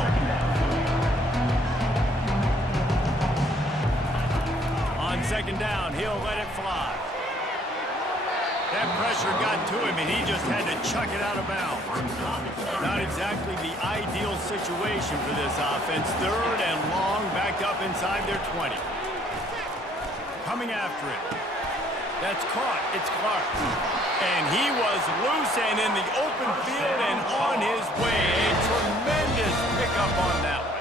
On second down, he'll let it fly. That pressure got to him, and he just had to chuck it out of bounds. Not exactly the ideal situation for this offense. Third and long, backed up inside their 20. Coming after it. That's caught. It's Clark. And he was loose and in the open field and on his way. A tremendous pickup on that one.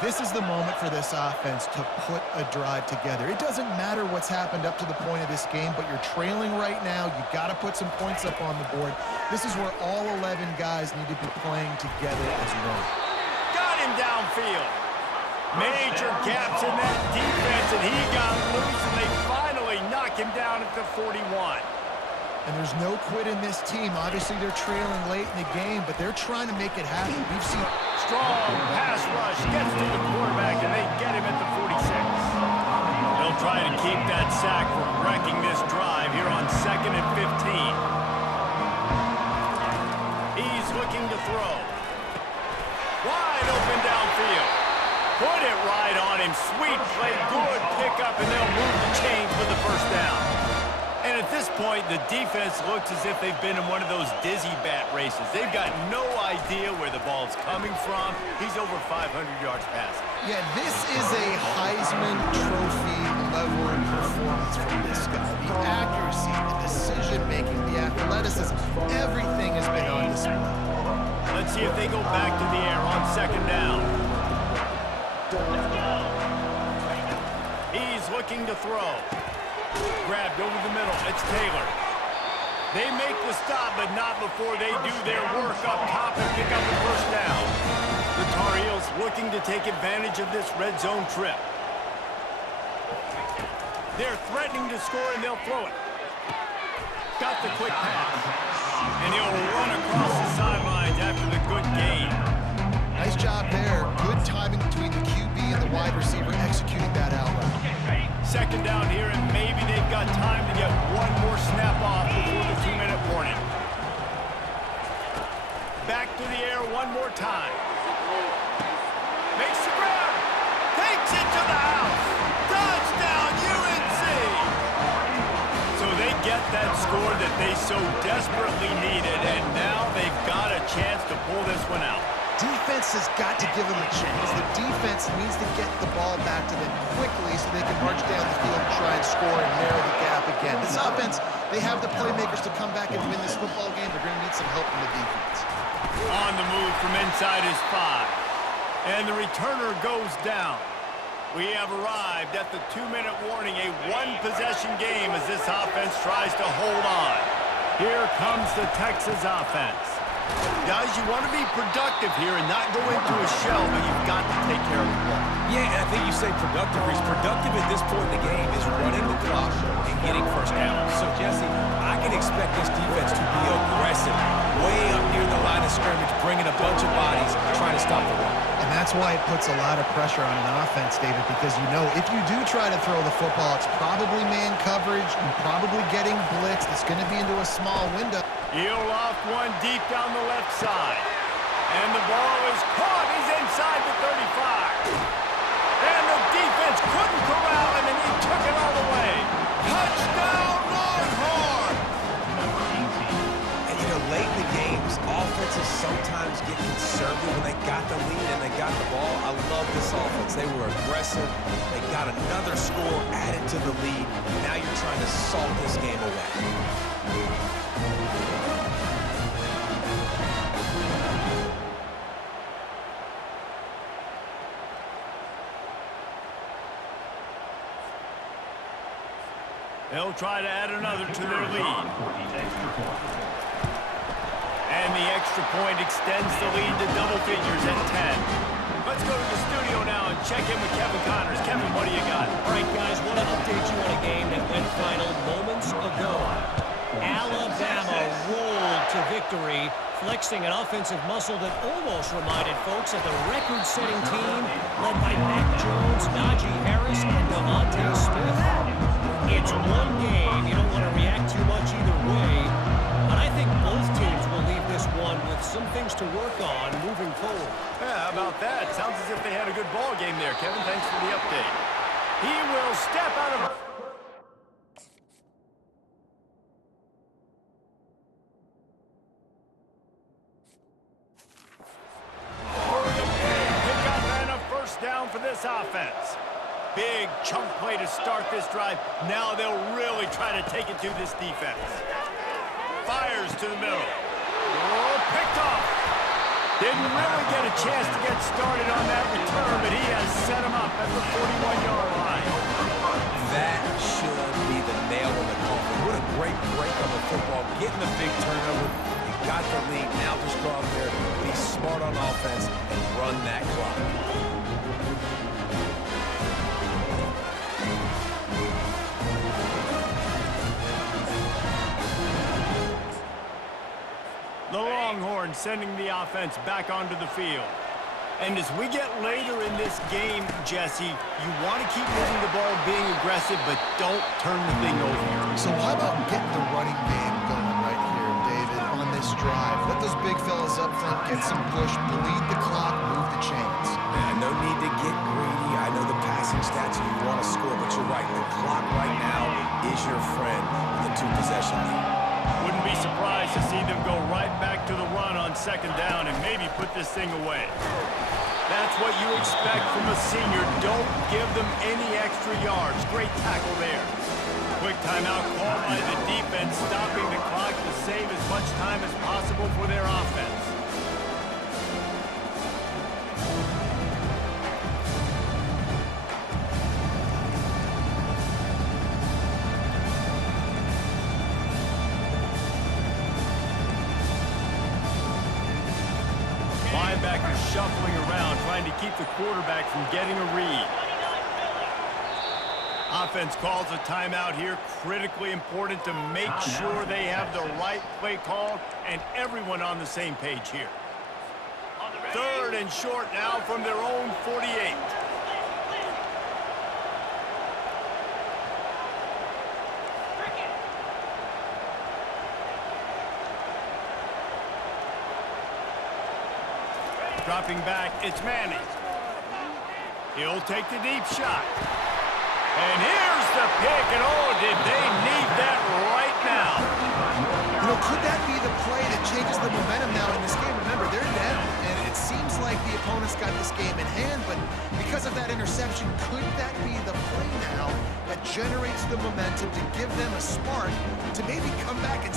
This is the moment for this offense to put a drive together. It doesn't matter what's happened up to the point of this game, but you're trailing right now. You've got to put some points up on the board. This is where all 11 guys need to be playing together as one. Got him downfield. Major gaps in that defense, and he got loose, and they finally knock him down at the 41. And there's no quit in this team. Obviously, they're trailing late in the game, but they're trying to make it happen. We've seen strong pass rush, gets to the quarterback, and they get him at the 46. They'll try to keep that sack from wrecking this drive here on 2nd and 15. He's looking to throw. Wide open downfield. Put it right on him. Sweet play, good pickup, and they'll move the chains with the first down. And at this point, the defense looks as if they've been in one of those dizzy bat races. They've got no idea where the ball's coming from. He's over 500 yards passing. Yeah, this is a Heisman Trophy level performance from this guy. The accuracy, the decision-making, the athleticism, everything has been on display. Let's see if they go back to the air on second down. He's looking to throw. Grabbed over the middle. It's Taylor. They make the stop, but not before they do their work up top and pick up the first down. The Tar Heels looking to take advantage of this red zone trip. They're threatening to score, and they'll throw it. Got the quick pass. And he'll run across the sidelines after the good gain. Nice job there. Good timing between the QB and the wide receiver executing that out route. Second down here, and maybe they've got time to get one more snap off before the 2-minute warning. Back to the air one more time. Makes the grab. Takes it to the house. Touchdown, UNC! So they get that score that they so desperately needed, and now they've got a chance to pull this one out. Defense has got to give them a chance. The defense needs to get the ball back to them quickly so they can march down the field and try and score and narrow the gap again. This offense, they have the playmakers to come back and win this football game. They're going to need some help from the defense. On the move from inside his 5. And the returner goes down. We have arrived at the 2-minute warning, a one-possession game as this offense tries to hold on. Here comes the Texas offense. Guys, you want to be productive here and not go into a shell, but you've got to take care of the ball. Yeah, and I think you say productive. He's productive at this point in the game is running the clock and getting first down. So, Jesse, I can expect this defense to be aggressive, way up near the line of scrimmage, bringing a bunch of bodies, trying to stop the run. And that's why it puts a lot of pressure on an offense, David, because you know if you do try to throw the football, it's probably man coverage and probably getting blitzed. It's going to be into a small window. He'll off one deep down the left side. And the ball is caught. He's inside the 35. And the defense couldn't corral him, and he took it all the way. Touchdown, Longhorn! And, you know, late in the games, offenses sometimes get conservative when they got the lead and they got the ball. I love this offense. They were aggressive. They got another score added to the lead. Now you're trying to salt this game away. They'll try to add another to their lead. And the extra point extends the lead to double figures at 10. Let's go to the studio now and check in with Kevin Connors. Kevin, what do you got? All right, guys, want to update you on a game that went final moments ago. Alabama rolled to victory, flexing an offensive muscle that almost reminded folks of the record-setting team led by Mac Jones, Najee Harris, and Devontae Smith. It's one game. You don't want to react too much either way, but I think both teams will leave this one with some things to work on moving forward. Yeah, how about that? Sounds as if they had a good ball game there, Kevin. Thanks for the update. He will step out of... down for this offense. Big chunk play to start this drive. Now they'll really try to take it to this defense. Fires to the middle. Oh, picked off. Didn't really get a chance to get started on that return, but he has set him up at the 41-yard line. That should be the nail in the coffin. What a great break of a football. Getting the big turnover. You got the lead. Now just go out there, be smart on offense, and run that clock. The Longhorns sending the offense back onto the field. And as we get later in this game, Jesse, you want to keep moving the ball, being aggressive, but don't turn the thing over. So how about getting the running game going right here, David, on this drive? Let those big fellas up front get some push, bleed the clock, move the chains. Yeah, no need to get greedy. I know the passing stats and you want to score, but you're right. The clock right now is your friend with a two-possession lead. Wouldn't be surprised to see them go right back to the run on second down and maybe put this thing away. That's what you expect from a senior. Don't give them any extra yards. Great tackle there. Quick timeout call by the defense, stopping the clock to save as much time as possible for their offense. Linebackers shuffling around, trying to keep the quarterback from getting a read. Offense calls a timeout here. Critically important to make sure they have the right play call and everyone on the same page here. Third and short now from their own 48. Dropping back, it's Manning. He'll take the deep shot. And here's the pick, and oh, did they need that right now. You know, could that be the play that changes the momentum now in this game? Remember, they're down, and it seems like the opponent's got this game in hand, but because of that interception, could that be the play now that generates the momentum to give them a spark to maybe come back and...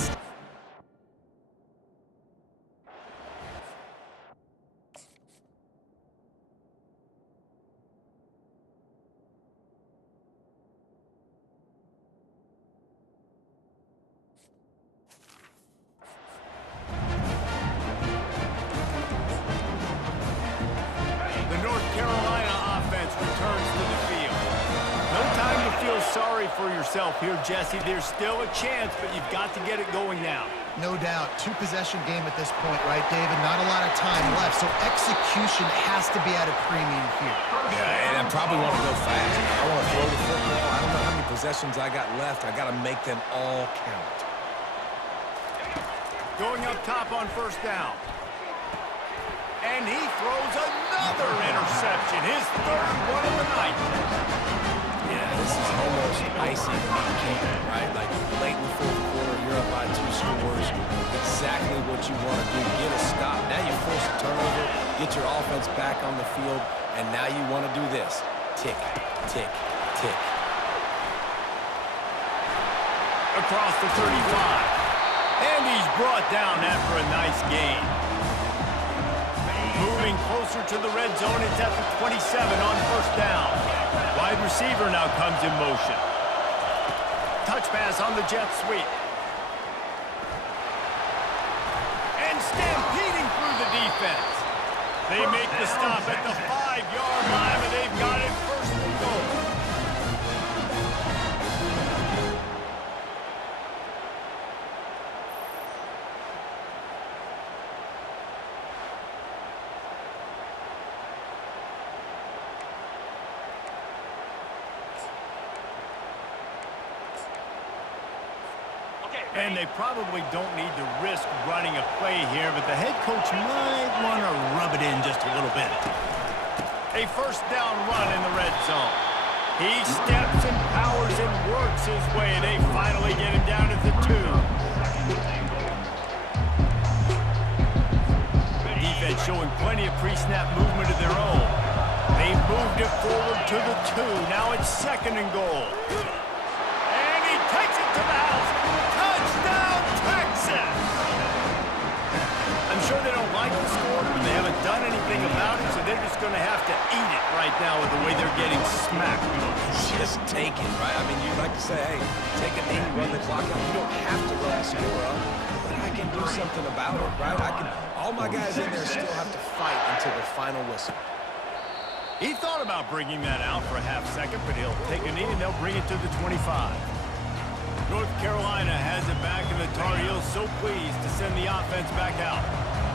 Sorry for yourself here, Jesse. There's still a chance, but you've got to get it going now. No doubt. Two-possession game at this point, right, David? Not a lot of time left, so execution has to be at a premium here. Yeah, and I probably want to go fast. I want to throw the football. I don't know how many possessions I got left. I got to make them all count. Going up top on first down. And he throws another interception. His third one of the night. Yeah, this is almost icing on the cake, right? Like late in the fourth quarter, you're up by 2 scores. Exactly what you want to do. Get a stop. Now you force a turnover, get your offense back on the field, and now you want to do this. Tick, tick, tick. Across the 35. And he's brought down after a nice gain. Moving closer to the red zone, it's at the 27 on first down. Wide receiver now comes in motion. Touch pass on the jet sweep. And defense. They make the stop at the 5-yard line, and they've got it first and goal. And they probably don't need to risk running a play here, but the head coach might want to rub it in just a little bit. A first down run in the red zone. He steps and powers and works his way. They finally get him down at the 2. Defense showing plenty of pre-snap movement of their own. They moved it forward to the 2. Now it's 2nd and goal. And he takes it to the house. Touchdown, Texas! I'm sure they don't like the score, but they haven't done anything about it, so they're just going to have to eat it right now with the way they're getting smacked. Just take it, right? I mean, you'd like to say, hey, take a knee, run the clock out. You don't have to run the score up, but I can do something about it, right? All my guys in there still have to fight until the final whistle. He thought about bringing that out for a half second, but he'll take a knee and they'll bring it to the 25. North Carolina has it back, and the Tar Heels so pleased to send the offense back out.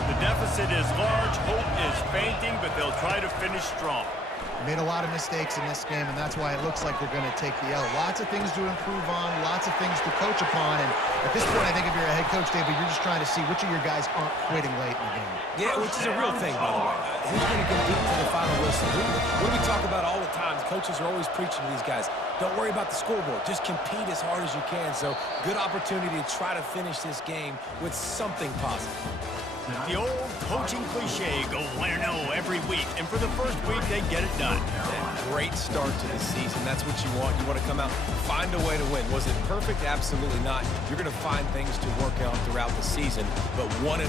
The deficit is large, hope is fainting, but they'll try to finish strong. Made a lot of mistakes in this game, and that's why it looks like they're going to take the L. Lots of things to improve on, lots of things to coach upon, and at this point, I think if you're a head coach, David, you're just trying to see which of your guys aren't quitting late in the game. Yeah, which is a real thing, by the way. Who's going to compete to the final whistle? What do we talk about all the time? Coaches are always preaching to these guys. Don't worry about the scoreboard. Just compete as hard as you can. So, good opportunity to try to finish this game with something positive. The old coaching cliche, go win or no every week. And for the first week, they get it done. Great start to the season. That's what you want. You want to come out, find a way to win. Was it perfect? Absolutely not. You're going to find things to work on throughout the season. But 1-0,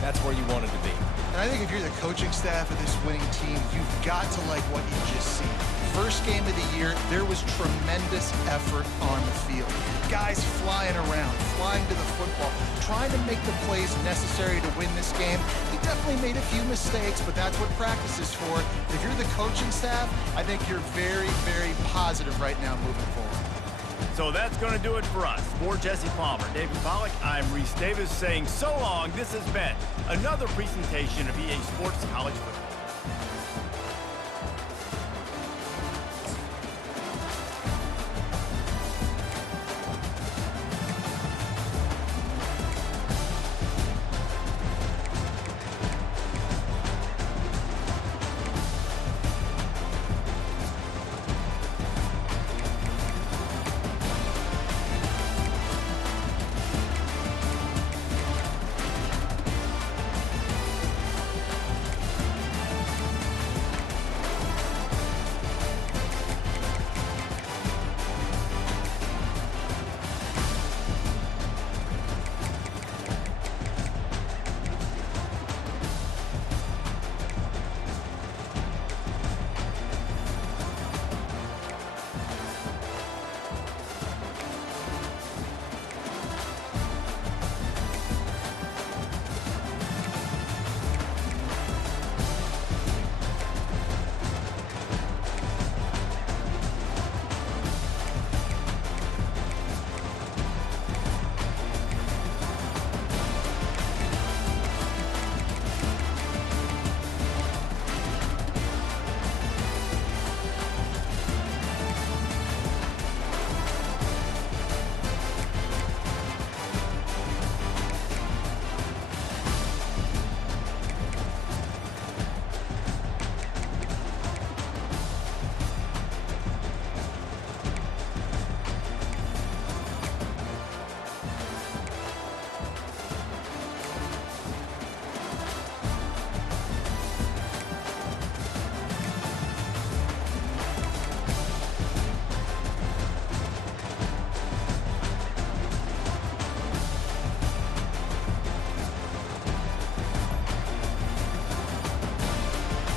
that's where you wanted to be. And I think if you're the coaching staff of this winning team, you've got to like what you just see. First game of the year, there was tremendous effort on the field. Guys flying around, flying to the football, trying to make the plays necessary to win this game. They definitely made a few mistakes, but that's what practice is for. If you're the coaching staff, I think you're very, very positive right now moving forward. So that's going to do it for us. For Jesse Palmer, David Pollack, I'm Reese Davis saying so long. This has been another presentation of EA Sports College Football.